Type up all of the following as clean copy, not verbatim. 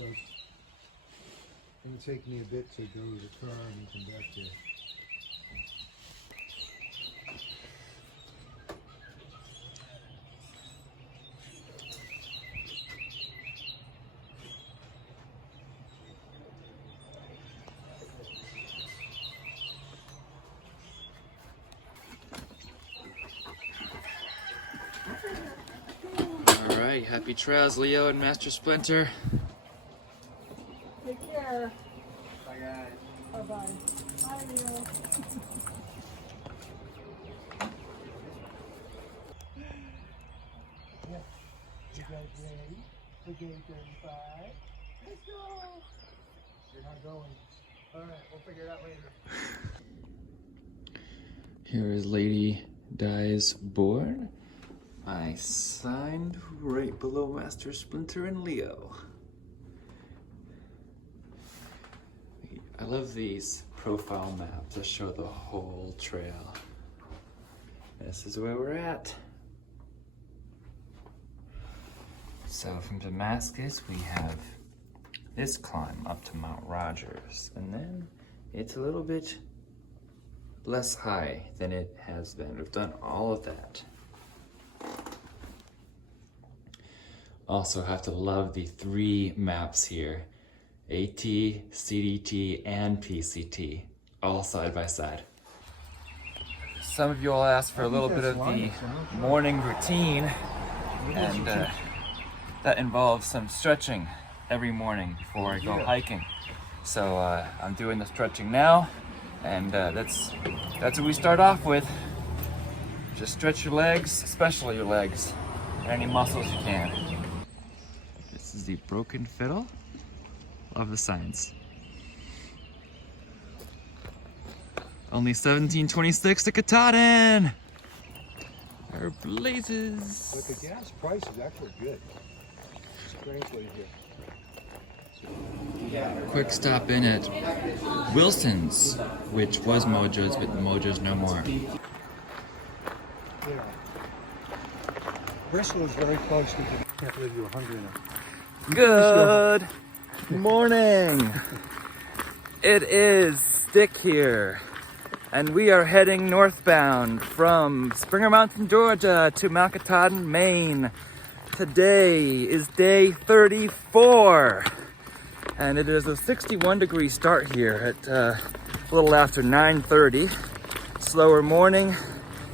so it's going to take me a bit to go to the car and come back there. Alright, happy trails, Leo and Master Splinter. Take care. Bye, guys. Bye-bye. Bye, Leo. You guys ready for day 35? Let's go! You're not going. All right, we'll figure it out later. Here is Lady Di's board. I signed right below Master Splinter and Leo. I love these profile maps that show the whole trail. This is where we're at. So from Damascus, we have this climb up to Mount Rogers, and then it's a little bit less high than it has been. We've done all of that. Also have to love the 3 maps here. AT, CDT, and PCT, all side by side. Some of you all asked for a little bit of the morning routine, and that involves some stretching every morning before I go hiking. So I'm doing the stretching now, and that's what we start off with. Just stretch your legs, especially your legs, and any muscles you can. This is the broken fiddle. Love the signs. Only 1726 to Katahdin. Our blazes. But the gas price is actually good. Strangely here. Quick stop in at Wilson's, which was Mojo's, but Mojo's no more. Yeah. Bristol is very close to the... Can't believe you were hungry enough. Good morning. It is Stick here, and we are heading northbound from Springer Mountain, Georgia to Mount Katahdin, Maine. Today is day 34, and it is a 61-degree start here at a little after 9:30. Slower morning.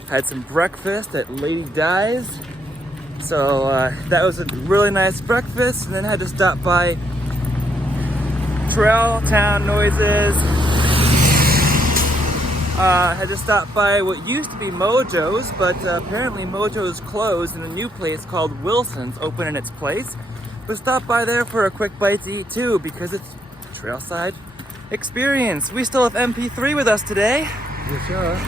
Had some breakfast at Lady Di's. So that was a really nice breakfast, and then had to stop by Trail Town Noises. Had to stop by what used to be Mojo's, but apparently Mojo's closed and a new place called Wilson's open in its place. But stop by there for a quick bite to eat too, because it's a trailside experience. We still have MP3 with us today. Yes, sir.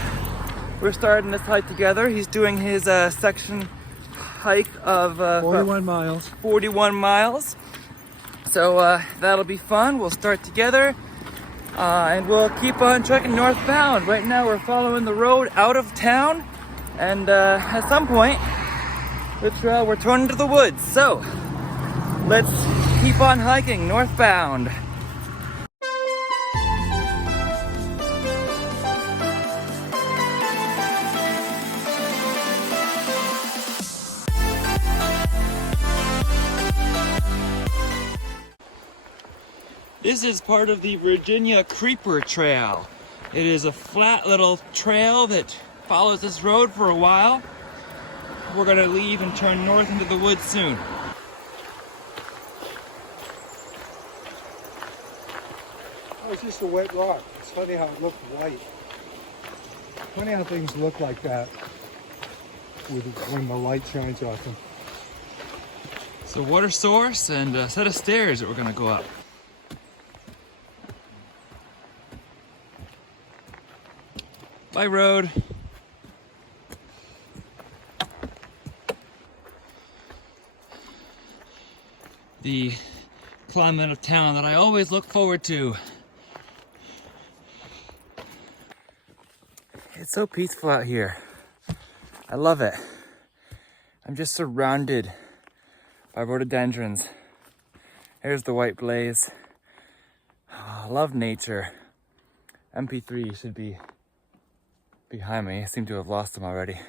We're starting this hike together. He's doing his section hike of 41 miles. 41 miles. So that'll be fun. We'll start together and we'll keep on trekking northbound. Right now we're following the road out of town, and at some point we're turning to the woods. So let's keep on hiking northbound. This is part of the Virginia Creeper Trail. It is a flat little trail that follows this road for a while. We're gonna leave and turn north into the woods soon. Oh, it's just a wet rock. It's funny how it looked white. Funny how things look like that when the light shines off them. It's a water source and a set of stairs that we're gonna go up. Bye, road. The climate of town that I always look forward to. It's so peaceful out here. I love it. I'm just surrounded by rhododendrons Here's the white blaze. Oh, I love nature. MP3 should be behind me. I seem to have lost him already.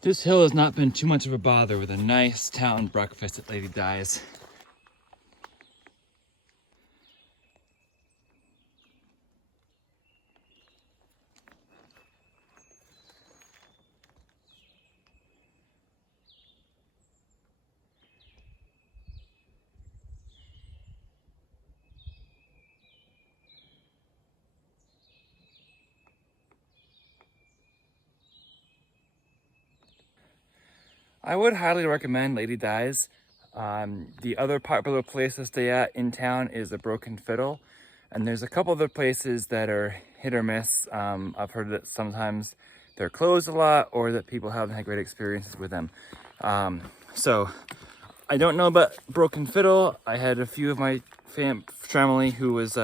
This hill has not been too much of a bother with a nice town breakfast at Lady Di's. I would highly recommend Lady Di's. The other popular place to stay at in town is a Broken Fiddle, and there's a couple other places that are hit or miss. I've heard that sometimes they're closed a lot or that people haven't had great experiences with them. So I don't know about Broken Fiddle. I had a few of my family who was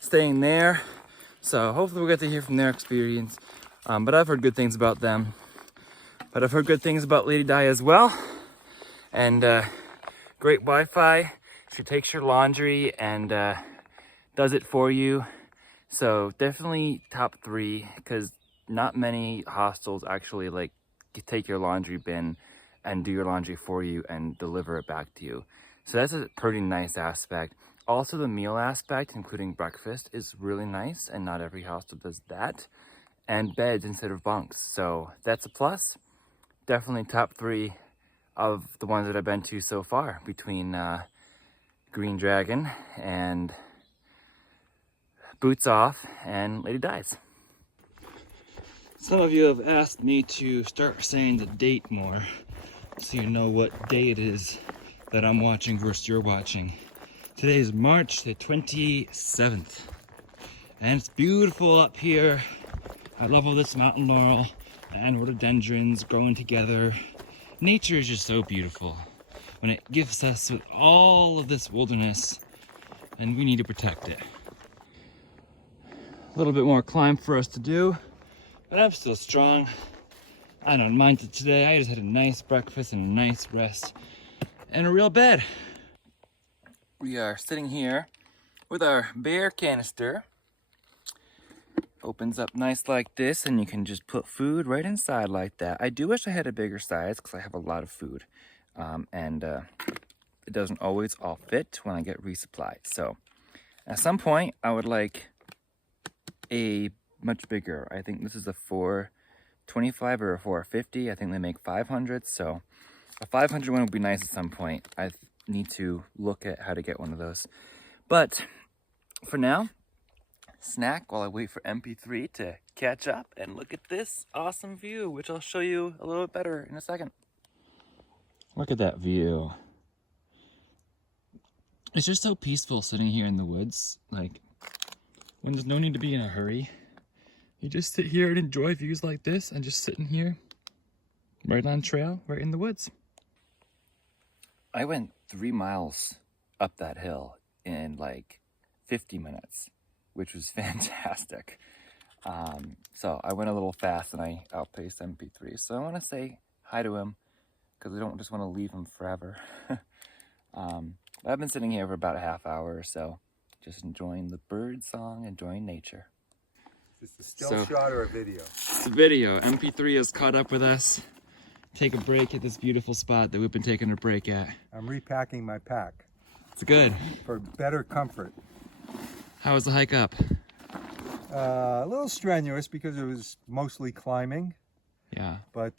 staying there, so hopefully we'll get to hear from their experience. But I've heard good things about them. But I've heard good things about Lady Di as well. And great Wi-Fi. She takes your laundry and does it for you. So definitely top 3, because not many hostels actually like take your laundry bin and do your laundry for you and deliver it back to you. So that's a pretty nice aspect. Also the meal aspect, including breakfast, is really nice, and not every hostel does that. And beds instead of bunks. So that's a plus. Definitely top 3 of the ones that I've been to so far, between Green Dragon and Boots Off and Lady Di's. Some of you have asked me to start saying the date more, so you know what day it is that I'm watching versus you're watching. Today is March the 27th, and it's beautiful up here. I love all this mountain laurel and rhododendrons growing together. Nature is just so beautiful when it gives us with all of this wilderness, and we need to protect it. A little bit more climb for us to do, but I'm still strong. I don't mind it today. I just had a nice breakfast and a nice rest and a real bed. We are sitting here with our bear canister. Opens up nice like this, and you can just put food right inside like that. I do wish I had a bigger size because I have a lot of food, and it doesn't always all fit when I get resupplied. So at some point I would like a much bigger. I think this is a 425 or a 450. I think they make 500, so a 500 one would be nice at some point. I need to look at how to get one of those. But for now, snack while I wait for MP3 to catch up and look at this awesome view, which I'll show you a little bit better in a second. Look at that view. It's just so peaceful sitting here in the woods, like when there's no need to be in a hurry. You just sit here and enjoy views like this, and just sitting here right on trail, right in the woods. I went 3 miles up that hill in like 50 minutes. Which was fantastic. So I went a little fast and I outpaced MP3. So I want to say hi to him, because I don't just want to leave him forever. I've been sitting here for about a half hour or so, just enjoying the bird song, enjoying nature. Is this a still shot or a video? It's a video. MP3 has caught up with us. Take a break at this beautiful spot that we've been taking a break at. I'm repacking my pack. It's good. For better comfort. How was the hike up? A little strenuous because it was mostly climbing. Yeah. But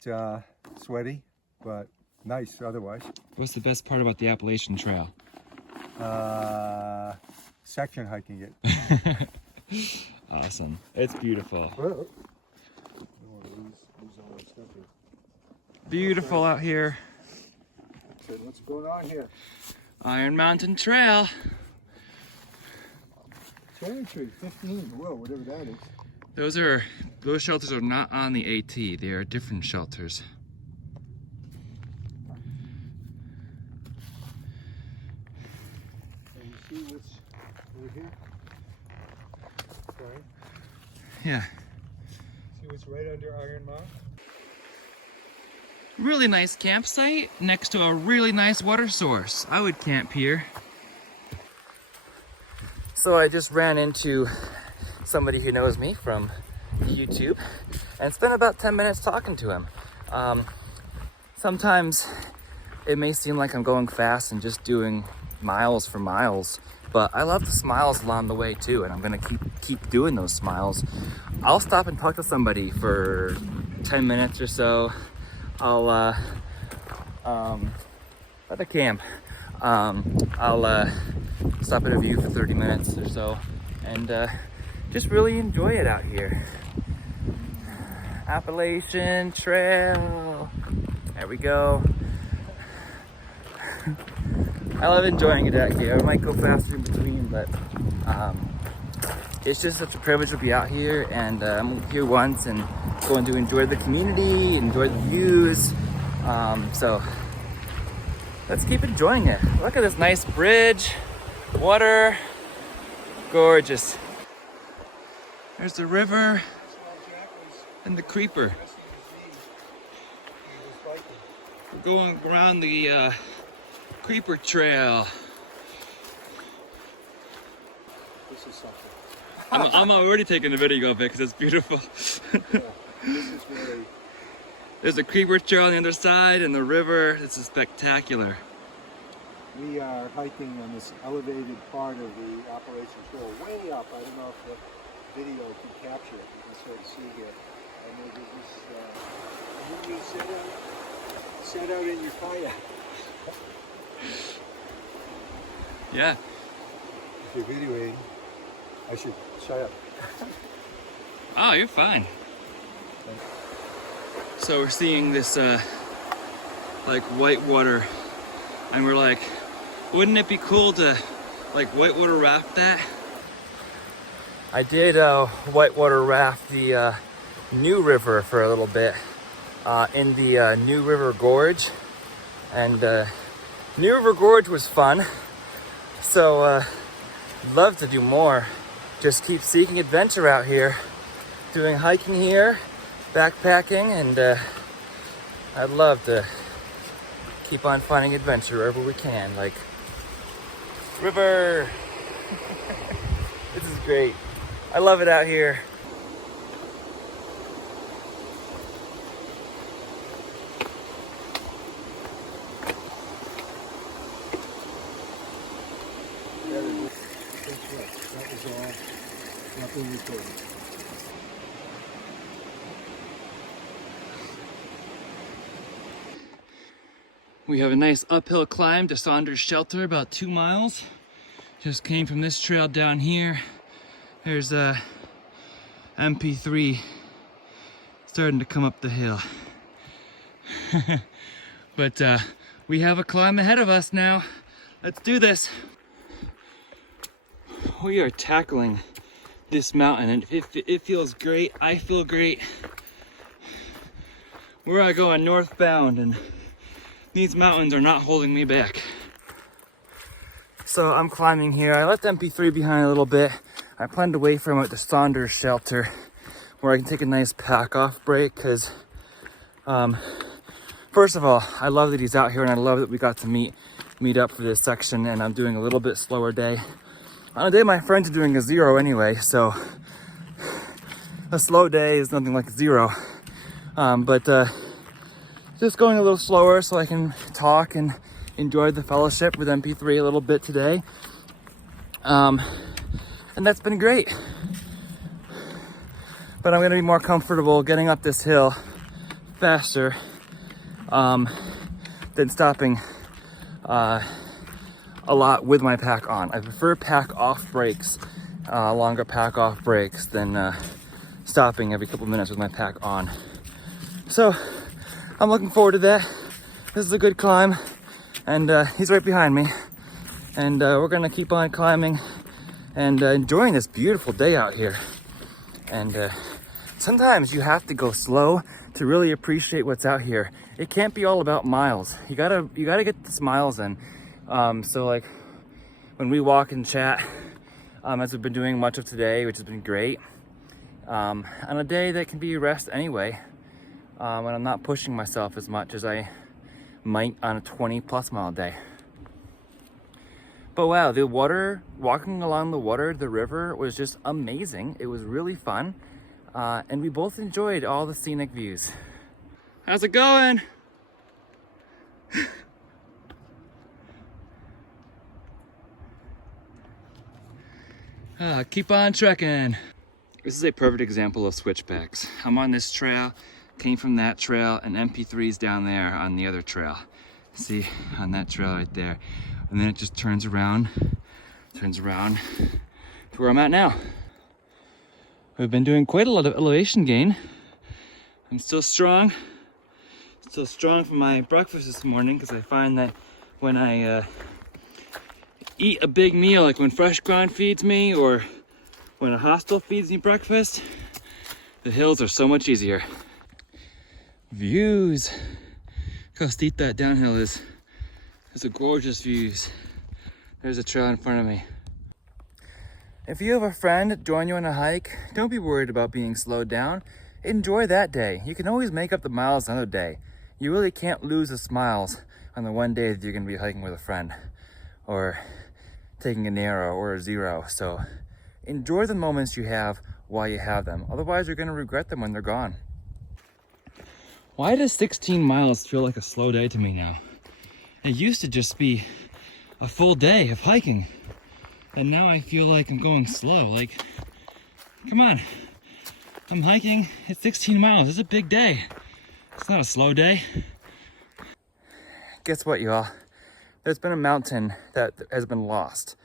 sweaty, but nice otherwise. What's the best part about the Appalachian Trail? Section hiking it. Awesome. It's beautiful. Whoa. Beautiful out here. So what's going on here? Iron Mountain Trail. Cherry tree, 15, whoa, whatever that is. Those shelters are not on the AT. They are different shelters. And you see what's over here? Sorry. Yeah. See what's right under Iron Mountain? Really nice campsite next to a really nice water source. I would camp here. So I just ran into somebody who knows me from YouTube and spent about 10 minutes talking to him. Sometimes it may seem like I'm going fast and just doing miles for miles, but I love the smiles along the way too, and I'm gonna keep doing those smiles. I'll stop and talk to somebody for 10 minutes or so. I'll at the camp. I'll stop at a view for 30 minutes or so, and just really enjoy it out here. Appalachian Trail. There we go. I love enjoying it out here. I might go faster in between, but it's just such a privilege to be out here, and I'm here once and going to enjoy the community, enjoy the views. So let's keep enjoying it. Look at this nice bridge, water, gorgeous. There's the river and the creeper. We're going around the creeper trail. This is something. I'm already taking a video of it because it's beautiful. Yeah, this is really... There's a creeper trail on the other side and the river. This is spectacular. We are hiking on this elevated part of the Appalachian Trail, way up. I don't know if the video can capture it. You can sort of see here. And there's this, you set out in your kayak. Yeah. If you're videoing, I should shut up. Oh, you're fine. So we're seeing this like whitewater, and we're like, wouldn't it be cool to like whitewater raft that? I did whitewater raft the New River for a little bit in the New River Gorge, and New River Gorge was fun. So love to do more. Just keep seeking adventure out here, doing hiking here, backpacking, and I'd love to keep on finding adventure wherever we can, like river. This is great. I love it out here. That was all nothing recorded. We have a nice uphill climb to Saunders Shelter, about 2 miles. Just came from this trail down here. There's a MP3 starting to come up the hill. But we have a climb ahead of us now. Let's do this. We are tackling this mountain, and it feels great. I feel great. We're going northbound, and these mountains are not holding me back. So I'm climbing here. I left MP3 behind a little bit. I plan to wait for him at the Saunders Shelter where I can take a nice pack off break, because first of all, I love that he's out here, and I love that we got to meet up for this section, and I'm doing a little bit slower day. On a day my friends are doing a 0 anyway, so a slow day is nothing like a 0. But just going a little slower so I can talk and enjoy the fellowship with MP3 a little bit today. And that's been great. But I'm gonna be more comfortable getting up this hill faster than stopping a lot with my pack on. I prefer pack off breaks, longer pack off breaks than stopping every couple minutes with my pack on. So I'm looking forward to that. This is a good climb, and he's right behind me. And we're gonna keep on climbing and enjoying this beautiful day out here. And sometimes you have to go slow to really appreciate what's out here. It can't be all about miles. You gotta get the smiles in. So like when we walk and chat, as we've been doing much of today, which has been great, on a day that can be rest anyway, and I'm not pushing myself as much as I might on a 20+ mile day. But wow, the water, walking along the water, the river was just amazing. It was really fun, and we both enjoyed all the scenic views. How's it going? Keep on trekking. This is a perfect example of switchbacks. I'm on this trail, came from that trail, and MP3's down there on the other trail. See, on that trail right there. And then it just turns around to where I'm at now. We've been doing quite a lot of elevation gain. I'm still strong from my breakfast this morning, because I find that when I eat a big meal, like when Fresh Ground feeds me or when a hostel feeds me breakfast, the hills are so much easier. Views. Look how steep that downhill is. There's a gorgeous views. There's a trail in front of me. If you have a friend join you on a hike, don't be worried about being slowed down. Enjoy that day. You can always make up the miles another day. You really can't lose the smiles on the one day that you're gonna be hiking with a friend or taking an arrow or a zero. So enjoy the moments you have while you have them. Otherwise, you're gonna regret them when they're gone. Why does 16 miles feel like a slow day to me now? It used to just be a full day of hiking. And now I feel like I'm going slow. Like, come on. I'm hiking, it's 16 miles. It's a big day. It's not a slow day. Guess what, y'all? There's been a mountain that has been lost.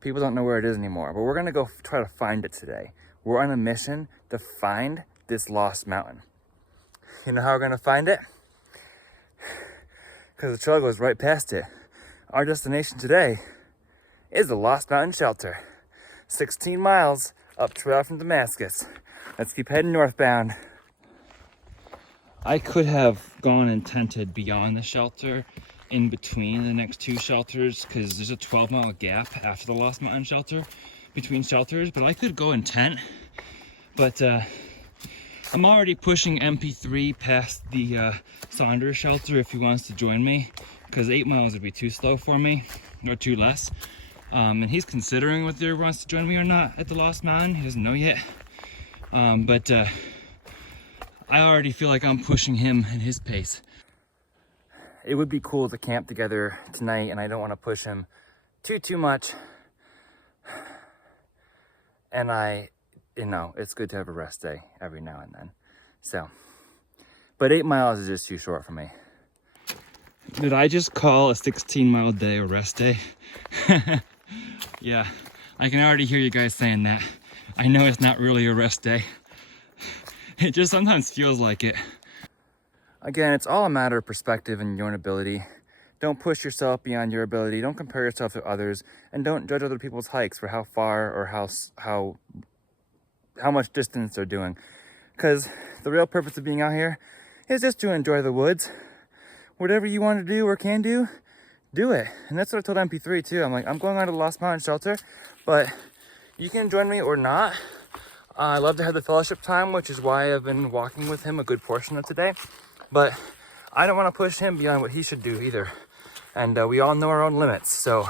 People don't know where it is anymore, but we're gonna go try to find it today. We're on a mission to find this lost mountain. You know how we're gonna find it? Because the trail goes right past it. Our destination today is the Lost Mountain Shelter. 16 miles up trail from Damascus. Let's keep heading northbound. I could have gone and tented beyond the shelter in between the next two shelters, because there's a 12-mile gap after the Lost Mountain Shelter between shelters, but I could go and tent. But I'm already pushing MP3 past the Saunders shelter if he wants to join me, because 8 miles would be too slow for me, or too less. And he's considering whether he wants to join me or not at the Lost Mountain. He doesn't know yet. But I already feel like I'm pushing him at his pace. It would be cool to camp together tonight, and I don't want to push him too much. And it's good to have a rest day every now and then. So, but 8 miles is just too short for me. Did I just call a 16-mile day a rest day? Yeah, I can already hear you guys saying that. I know it's not really a rest day. It just sometimes feels like it. Again, it's all a matter of perspective and your own ability. Don't push yourself beyond your ability. Don't compare yourself to others, and don't judge other people's hikes for how far or how much distance they're doing. Because the real purpose of being out here is just to enjoy the woods. Whatever you want to do or can do, do it. And that's what I told MP3 too. I'm like, I'm going on to the Lost Mountain Shelter, but you can join me or not. I love to have the fellowship time, which is why I've been walking with him a good portion of today. But I don't want to push him beyond what he should do either. And we all know our own limits. So,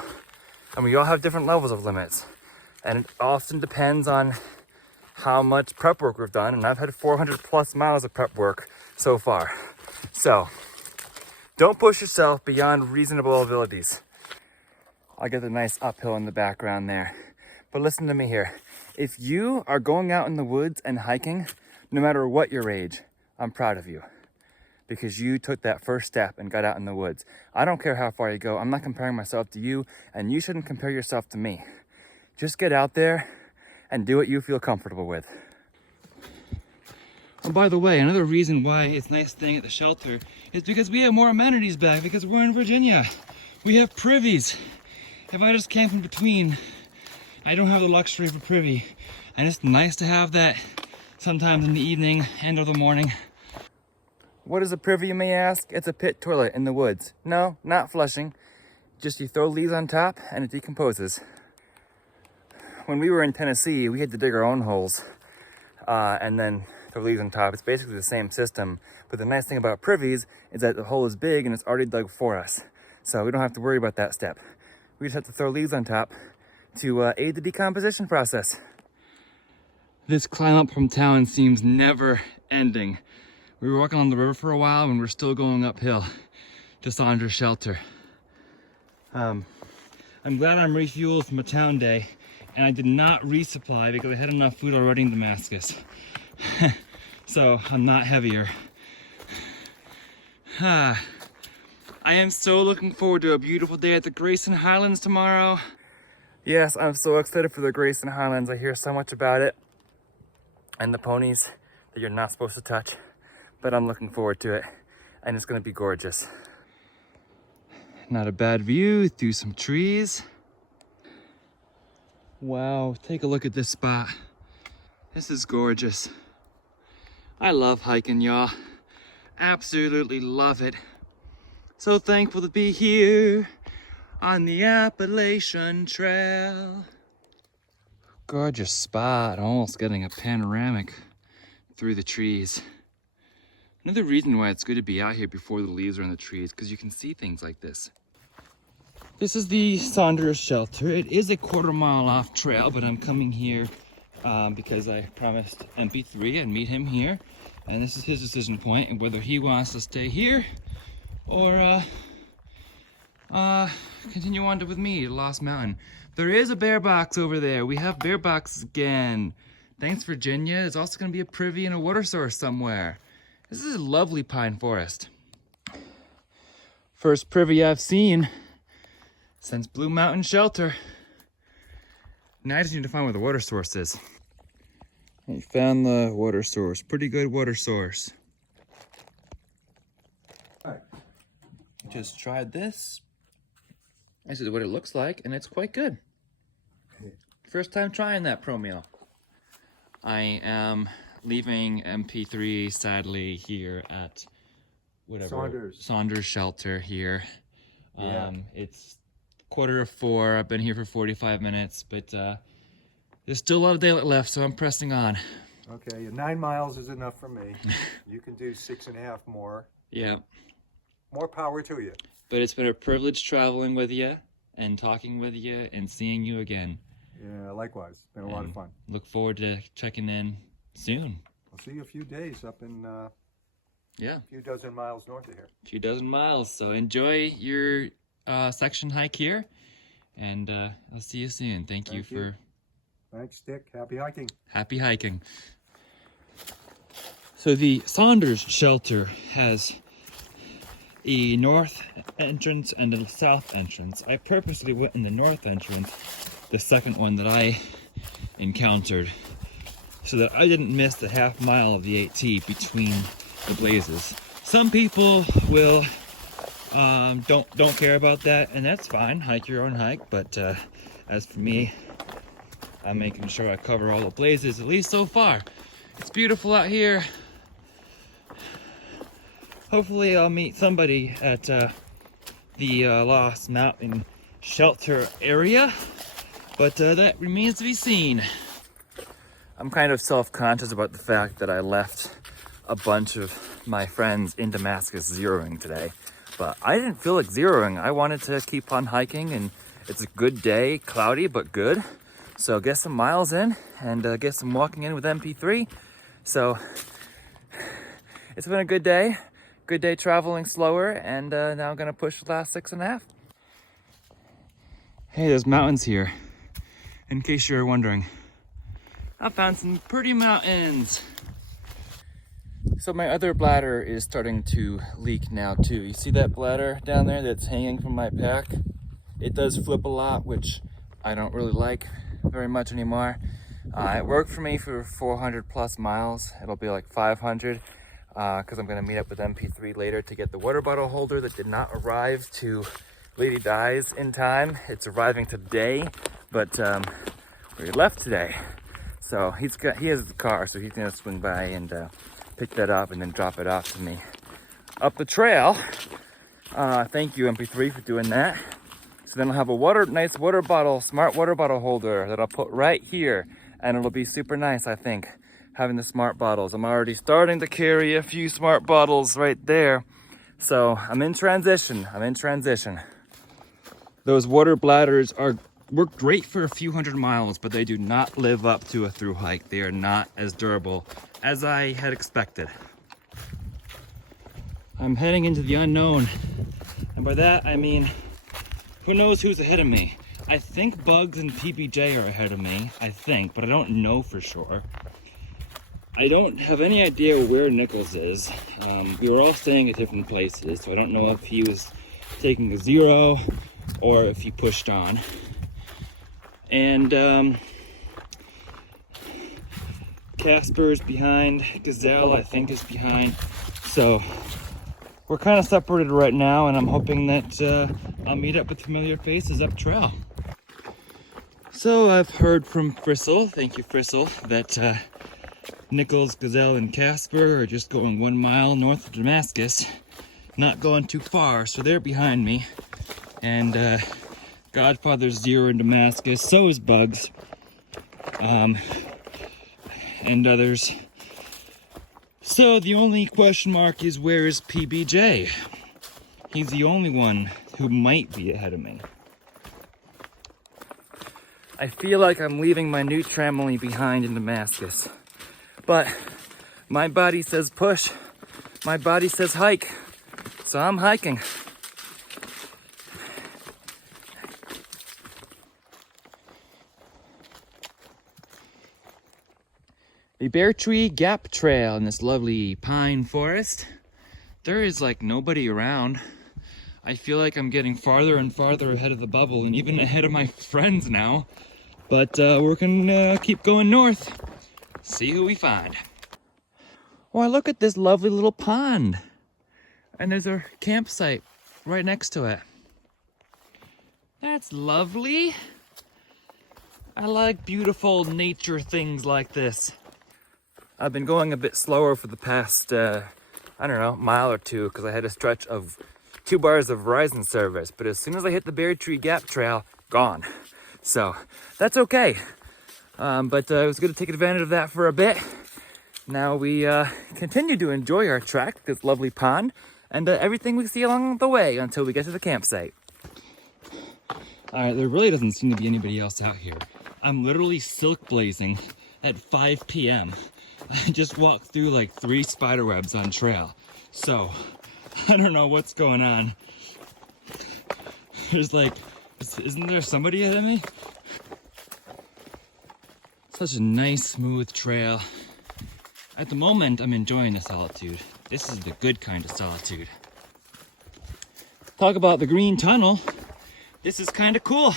and we all have different levels of limits. And it often depends on how much prep work we've done. And I've had 400+ miles of prep work so far. So, don't push yourself beyond reasonable abilities. I'll get the nice uphill in the background there. But listen to me here. If you are going out in the woods and hiking, no matter what your age, I'm proud of you. Because you took that first step and got out in the woods. I don't care how far you go. I'm not comparing myself to you, and you shouldn't compare yourself to me. Just get out there and do what you feel comfortable with. Oh, by the way, another reason why it's nice staying at the shelter is because we have more amenities back, because we're in Virginia. We have privies. If I just camp in between, I don't have the luxury of a privy. And it's nice to have that sometimes in the evening and or the morning. What is a privy, you may ask? It's a pit toilet in the woods. No, not flushing. Just you throw leaves on top and it decomposes. When we were in Tennessee, we had to dig our own holes and then throw leaves on top. It's basically the same system, but the nice thing about privies is that the hole is big and it's already dug for us. So we don't have to worry about that step. We just have to throw leaves on top to aid the decomposition process. This climb up from town seems never ending. We were walking on the river for a while and we're still going uphill to Saunders Shelter. I'm glad I'm refueled from a town day and I did not resupply because I had enough food already in Damascus. So I'm not heavier. I am so looking forward to a beautiful day at the Grayson Highlands tomorrow. Yes, I'm so excited for the Grayson Highlands. I hear so much about it and the ponies that you're not supposed to touch, but I'm looking forward to it and it's gonna be gorgeous. Not a bad view through some trees. Wow, take a look at this spot. This is gorgeous. I love hiking, y'all. Absolutely love it. So thankful to be here on the Appalachian Trail. Gorgeous spot, almost getting a panoramic through the trees. Another reason why it's good to be out here before the leaves are on the trees, because you can see things like this. This is the Saunders Shelter. It is a 1/4 mile off trail, but I'm coming here because I promised MP3 I'd meet him here. And this is his decision point, and whether he wants to stay here or continue on with me to Lost Mountain. There is a bear box over there. We have bear boxes again. Thanks, Virginia. There's also going to be a privy and a water source somewhere. This is a lovely pine forest. First privy I've seen since Blue Mountain Shelter. Now I just need to find where the water source is. I found the water source. Pretty good water source. All right. Just tried this. This is what it looks like, and it's quite good. First time trying that pro meal. I am leaving MP3 sadly here at whatever Saunders Shelter here. Yeah. It's 3:45. I've been here for 45 minutes, but there's still a lot of daylight left, so I'm pressing on. Okay, 9 miles is enough for me. You can do 6.5 more. Yeah. More power to you. But it's been a privilege traveling with you and talking with you and seeing you again. Yeah, likewise. It's been a lot of fun. Look forward to checking in soon. I'll see you a few days up in Yeah. a few dozen miles north of here. A few dozen miles. So enjoy your section hike here, and I'll see you soon. Thank you for... Thanks, Dick. Happy hiking. Happy hiking. So the Saunders Shelter has a north entrance and a south entrance. I purposely went in the north entrance, the second one that I encountered, so that I didn't miss the half mile of the AT between the blazes. Some people will don't care about that, and that's fine. Hike your own hike, but as for me, I'm making sure I cover all the blazes, at least so far. It's beautiful out here. Hopefully I'll meet somebody at the Lost Mountain Shelter area, but that remains to be seen. I'm kind of self-conscious about the fact that I left a bunch of my friends in Damascus zeroing today, but I didn't feel like zeroing. I wanted to keep on hiking, and it's a good day, cloudy but good. So get some miles in and get some walking in with MP3. So it's been a good day. Good day traveling slower, and now I'm gonna push the last 6.5. Hey, there's mountains here. In case you're wondering, I found some pretty mountains. So my other bladder is starting to leak now too. You see that bladder down there that's hanging from my pack? It does flip a lot, which I don't really like very much anymore. It worked for me for 400 plus miles. It'll be like 500 because I'm gonna meet up with MP3 later to get the water bottle holder that did not arrive to Lady Di's in time. It's arriving today, but we left today. So he has the car, so he's gonna swing by and pick that up and then drop it off to me up the trail. Thank you, MP3, for doing that. So then I'll have a nice water bottle, smart water bottle holder that I'll put right here, and it'll be super nice, I think, having the smart bottles. I'm already starting to carry a few smart bottles right there. So I'm in transition. Those water bladders work great for a few hundred miles, but they do not live up to a through hike. They are not as durable as I had expected. I'm heading into the unknown. And by that, I mean, who knows who's ahead of me? I think Bugs and PBJ are ahead of me, but I don't know for sure. I don't have any idea where Nichols is. We were all staying at different places, so I don't know if he was taking a zero or if he pushed on. And Casper's behind, Gazelle I think is behind. So we're kind of separated right now, and I'm hoping that I'll meet up with familiar faces up trail. So I've heard from Fristle, thank you Fristle, that Nichols, Gazelle, and Casper are just going 1 mile north of Damascus, not going too far, so they're behind me. And Godfather's 0 in Damascus, so is Bugs, and others. So the only question mark is, where is PBJ? He's the only one who might be ahead of me. I feel like I'm leaving my new trampoline behind in Damascus. But my body says push, my body says hike, so I'm hiking. A Bear Tree Gap Trail in this lovely pine forest. There is like nobody around. I feel like I'm getting farther and farther ahead of the bubble and even ahead of my friends now. But we're gonna keep going north. See who we find. Why, look at this lovely little pond. And there's a campsite right next to it. That's lovely. I like beautiful nature things like this. I've been going a bit slower for the past, I don't know, mile or two, because I had a stretch of 2 bars of Verizon service. But as soon as I hit the Bear Tree Gap Trail, gone. So that's okay. But I was going to take advantage of that for a bit. Now we continue to enjoy our trek, this lovely pond, and everything we see along the way until we get to the campsite. Alright, there really doesn't seem to be anybody else out here. I'm literally silk blazing at 5 p.m. I just walked through like 3 spider webs on trail. So, I don't know what's going on. There's like, isn't there somebody ahead of me? Such a nice, smooth trail. At the moment, I'm enjoying the solitude. This is the good kind of solitude. Talk about the green tunnel. This is kind of cool.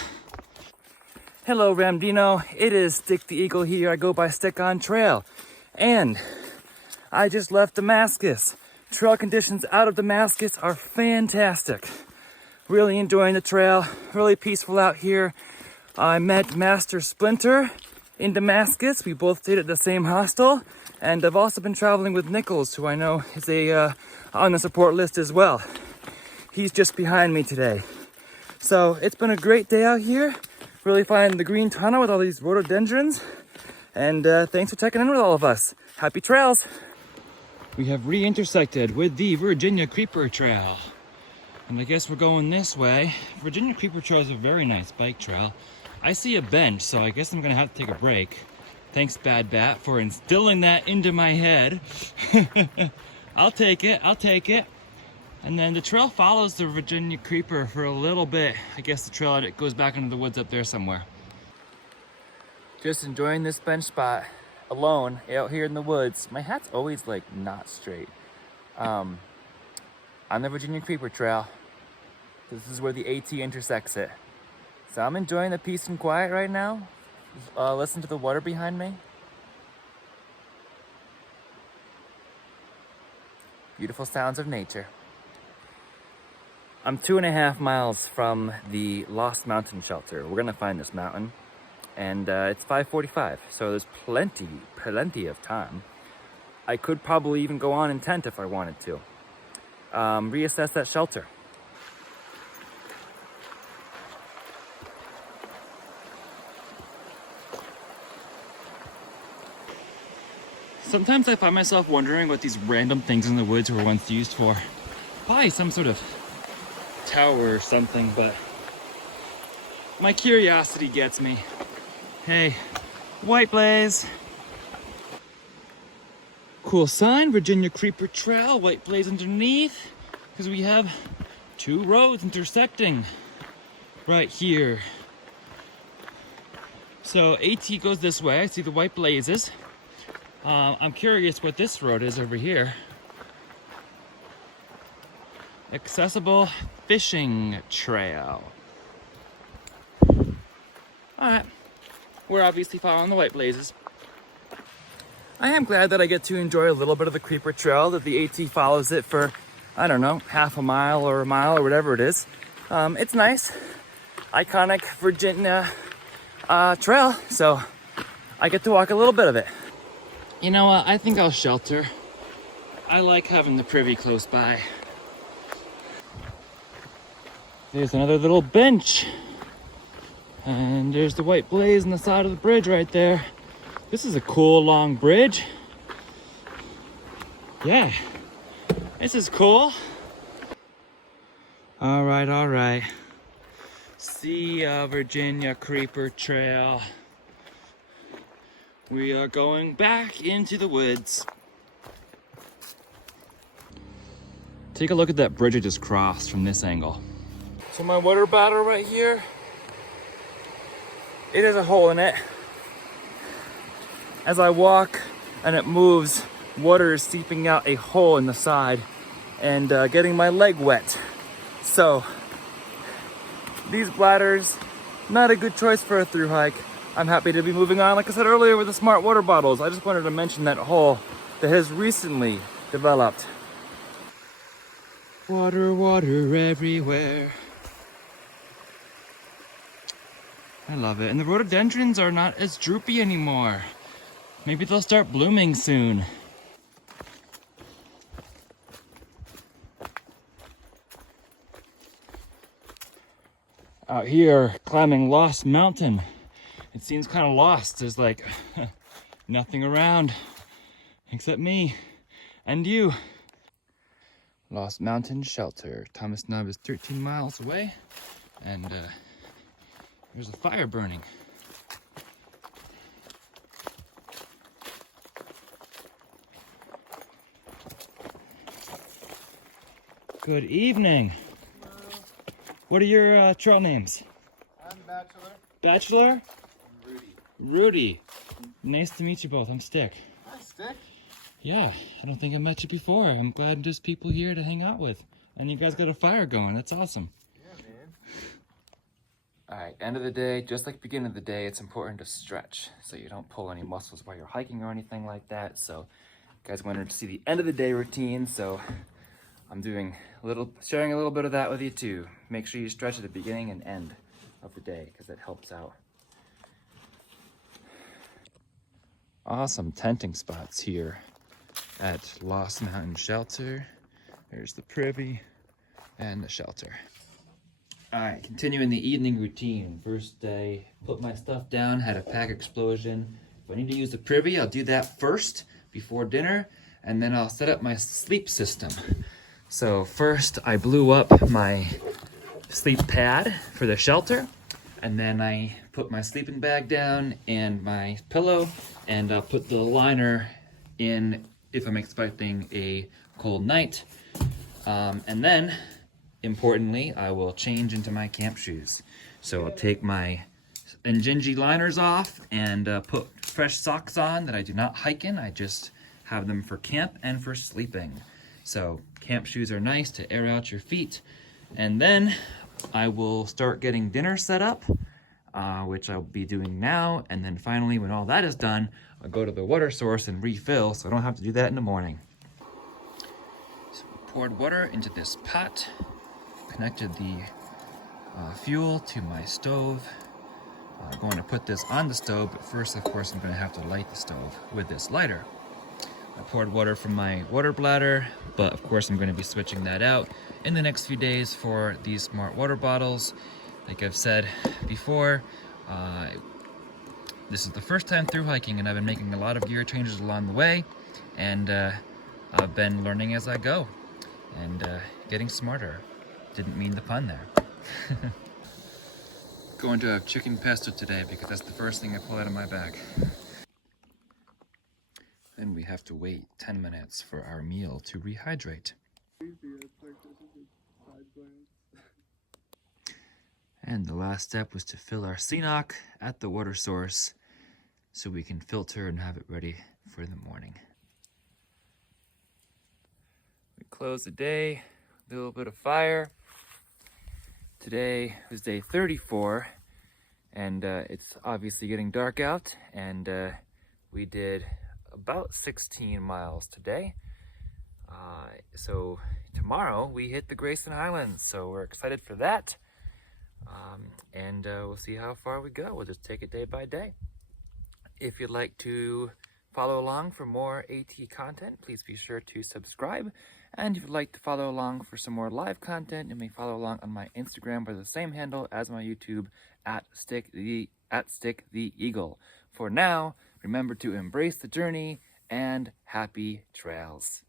Hello, Ramdino. It is Stick the Eagle here. I go by Stick on Trail. And I just left Damascus. Trail conditions out of Damascus are fantastic. Really enjoying the trail. Really peaceful out here. I met Master Splinter in Damascus. We both stayed at the same hostel. And I've also been traveling with Nichols, who I know is on the support list as well. He's just behind me today. So it's been a great day out here. Really finding the green tunnel with all these rhododendrons. And thanks for checking in with all of us. Happy trails. We have re-intersected with the Virginia Creeper Trail. And I guess we're going this way. Virginia Creeper Trail is a very nice bike trail. I see a bench, so I guess I'm gonna have to take a break. Thanks, Bad Bat, for instilling that into my head. I'll take it. And then the trail follows the Virginia Creeper for a little bit. I guess the trail goes back into the woods up there somewhere. Just enjoying this bench spot alone out here in the woods. My hat's always like not straight. On the Virginia Creeper Trail. This is where the AT intersects it. So I'm enjoying the peace and quiet right now. Listen to the water behind me. Beautiful sounds of nature. I'm 2.5 miles from the Lost Mountain Shelter. We're gonna find this mountain. And it's 5:45, so there's plenty of time. I could probably even go on in tent if I wanted to. Reassess that shelter. Sometimes I find myself wondering what these random things in the woods were once used for. Probably some sort of tower or something, but my curiosity gets me. Hey, white blaze. Cool sign, Virginia Creeper Trail, white blaze underneath, because we have two roads intersecting right here. So AT goes this way. I see the white blazes. I'm curious what this road is over here. Accessible fishing trail. Alright, we're obviously following the white blazes. I am glad that I get to enjoy a little bit of the creeper trail, that the AT follows it for, I don't know, half a mile or whatever it is. It's nice. Iconic Virginia trail, so I get to walk a little bit of it. You know what, I think I'll shelter. I like having the privy close by. There's another little bench. And there's the white blaze on the side of the bridge right there. This is a cool long bridge. Yeah, this is cool. All right. See ya, Virginia Creeper Trail. We are going back into the woods. Take a look at that bridge I just crossed from this angle. So my water bottle right here, it has a hole in it. As I walk and it moves, water is seeping out a hole in the side and getting my leg wet. So these bladders, not a good choice for a through hike. I'm happy to be moving on, like I said earlier, with the smart water bottles. I just wanted to mention that hole that has recently developed. Water everywhere. I love it. And the rhododendrons are not as droopy anymore. Maybe they'll start blooming soon. Out here, climbing Lost Mountain. It seems kind of lost. There's like nothing around except me and you. Lost Mountain Shelter. Thomas Nub is 13 miles away, and there's a fire burning. Good evening. Hello. What are your trail names? I'm Bachelor. Bachelor? I'm Rudy. Rudy. Nice to meet you both. I'm Stick. Hi, Stick. Yeah, I don't think I met you before. I'm glad there's people here to hang out with. And you guys got a fire going. That's awesome. Yeah, man. All right, end of the day, just like beginning of the day, it's important to stretch so you don't pull any muscles while you're hiking or anything like that. So you guys wanted to see the end of the day routine, so I'm sharing a little bit of that with you too. Make sure you stretch at the beginning and end of the day because that helps out. Awesome tenting spots here at Lost Mountain Shelter. There's the privy and the shelter. All right, continuing the evening routine. First day, put my stuff down, had a pack explosion. If I need to use the privy, I'll do that first before dinner, and then I'll set up my sleep system. So first I blew up my sleep pad for the shelter, and then I put my sleeping bag down and my pillow, and I'll put the liner in if I'm expecting a cold night. And then, importantly, I will change into my camp shoes. So I'll take my Injinji liners off and put fresh socks on that I do not hike in. I just have them for camp and for sleeping. So camp shoes are nice to air out your feet. And then I will start getting dinner set up, which I'll be doing now. And then finally, when all that is done, I'll go to the water source and refill so I don't have to do that in the morning. So I poured water into this pot, connected the fuel to my stove. I'm going to put this on the stove, but first, of course, I'm going to have to light the stove with this lighter. I poured water from my water bladder, but of course I'm going to be switching that out in the next few days for these smart water bottles. Like I've said before, This is the first time through hiking, and I've been making a lot of gear changes along the way, and I've been learning as I go and getting smarter. Didn't mean the pun there. Going to have chicken pesto today because that's the first thing I pull out of my bag. Then we have to wait 10 minutes for our meal to rehydrate. And the last step was to fill our CNOC at the water source so we can filter and have it ready for the morning. We close the day with a little bit of fire. Today was day 34, and it's obviously getting dark out, and we did about 16 miles today. So tomorrow we hit the Grayson Highlands, so we're excited for that. And we'll see how far we go. We'll just take it day by day. If you'd like to follow along for more AT content, please be sure to subscribe. And if you'd like to follow along for some more live content, you may follow along on my Instagram by the same handle as my YouTube at Stick the Eagle. For now, remember to embrace the journey and happy trails.